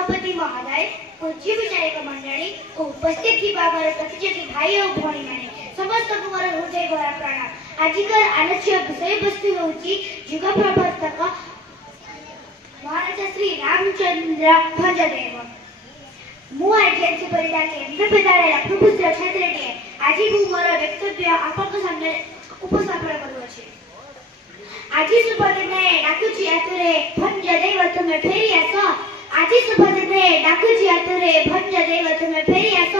सभापति महोदय, पूज्य विचारक मंडली और उपस्थित थिबा मोर प्रतियोगी भाई और भौणी माने समस्त को मोर हृदय भरा प्रणाम। आजिकर आलोच्य विषय वस्तु होची युग प्रवर्तक महाराजा श्री रामचंद्र भंजदेव। मु आर्जेंसी परिडा केंद्र विद्यालय लक्ष्मीपुत्र छात्रटीए आज मु मोर वक्तव्य आपन सामने उपस्थापन करूछि। आज शुभ दिने डाकुची आतुरे भंजदेव तुमे फेरी आस। आज शुभ दिने डाकुची आतुरे भंजदेव तुमे फेरी आस।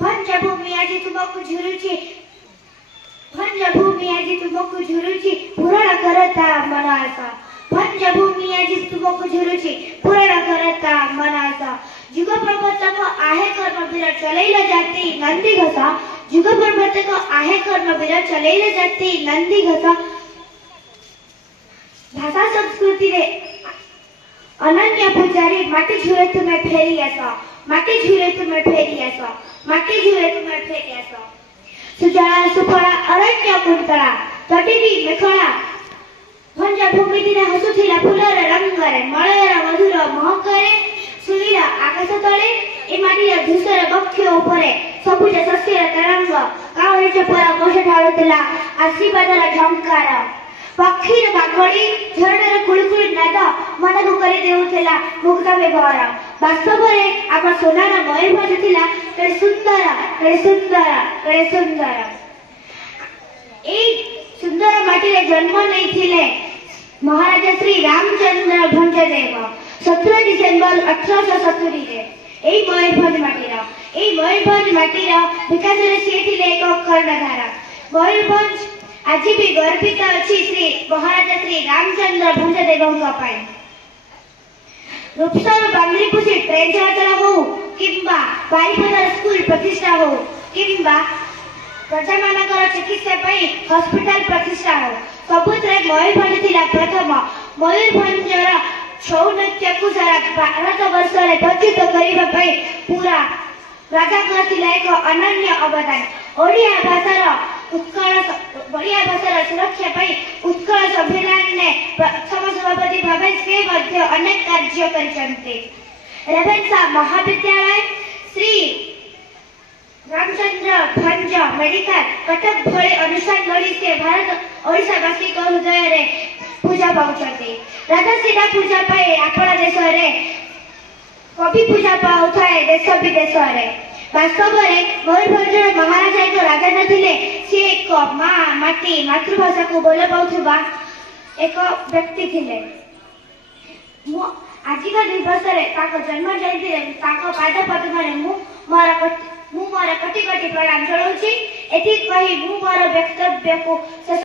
भंज भूमि आज तुमको झुरुची, भंज भूमि आज तुमको झुरुची पूर्ण करता मन आस। भंज भूमि आज तुमको झुरुची पूर्ण करता मन आस। युग प्रवर्तक आहे कर्मवीर चलैल जाती नंदी घोष। युग प्रवर्तक आहे कर्मवीर चलैल जाती नंदी घोष। भाषा संस्कृति रे अनन्य पुजारी माटी झुरे तुमे फेरी आस। माटी झुरे तुमे फेरी आस। माटी झुरे तुमे फेरी आस। सुजला सुफला अरण्य कुंतला तटिनी मेखला भंज भूमि दिने हसुथिला फुलर रंगरे मलयर मधुर महकरे सुनीला आकाश तले ए माटीर धूसर बक्ष उपरे सबुज शस्यर तरंग कावरे चपरा कोश ढाळुथिला आशीर्वादर झंकार। पक्षीर बागड़ी झरणार कुळकुळ नाद मन को करी देउथिला मुक्त व्यवहार। वास्तव रे आम सोनार मयूरभंज थिला केडे सुंदर केडे सुंदर केडे सुंदर। ए सुंदर माटी रे जन्म नैथिले महाराजा श्री रामचंद्र भंजदेव 17 डिसेंबर 1870 रे। ए मयूरभंज माटीर विकास रे से थिले एक कर्णधार। मयूरभंज आज भी गर्वित अच्छी श्री महाराजा श्री रामचंद्र भंजदेव पाई। रूपसर बांग्रीपुसी ट्रेन चलाचल हो किंबा बारिपदार स्कूल प्रतिष्ठा हो किंबा प्रजा मानकर चिकित्सा पई हॉस्पिटल प्रतिष्ठा हो सबुतरे मयूरभंज थिला प्रथम। मयूरभंजर छौ नृत्य को सारा भारत वर्ष रे प्रचित करिबा पई पूरा राजा थिला एक अनन्य अवदान। ओडिया भाषार भाषार सुरक्षा पई उत्कल संविधान ने प्रथम सभापति भावे से मध्य अनेक कार्य करिसंते। रेवेन्सा महाविद्यालय श्री रामचंद्र भंज मेडिकल कटक भले अनुष्ठान गढ़ी से भारत ओडिशावासी को हृदय रे पूजा पाउछते। राधा सीधा पूजा पाए आपण देश रे कवि पूजा पाउथाए देश विदेश रे। वास्तव में मयूरभंजर महाराजा एक राजा नथिले, से एक माँ माटी मातृभाषा को बोल पाउथबा एक व्यक्ति थिले। आजिका दिवस रे ताको जन्म जयंती रे ताको पाद पद्म रे मु मोर कटी कटी प्रणाम जणाउछि। एथि कहि मु मोर वक्तव्य को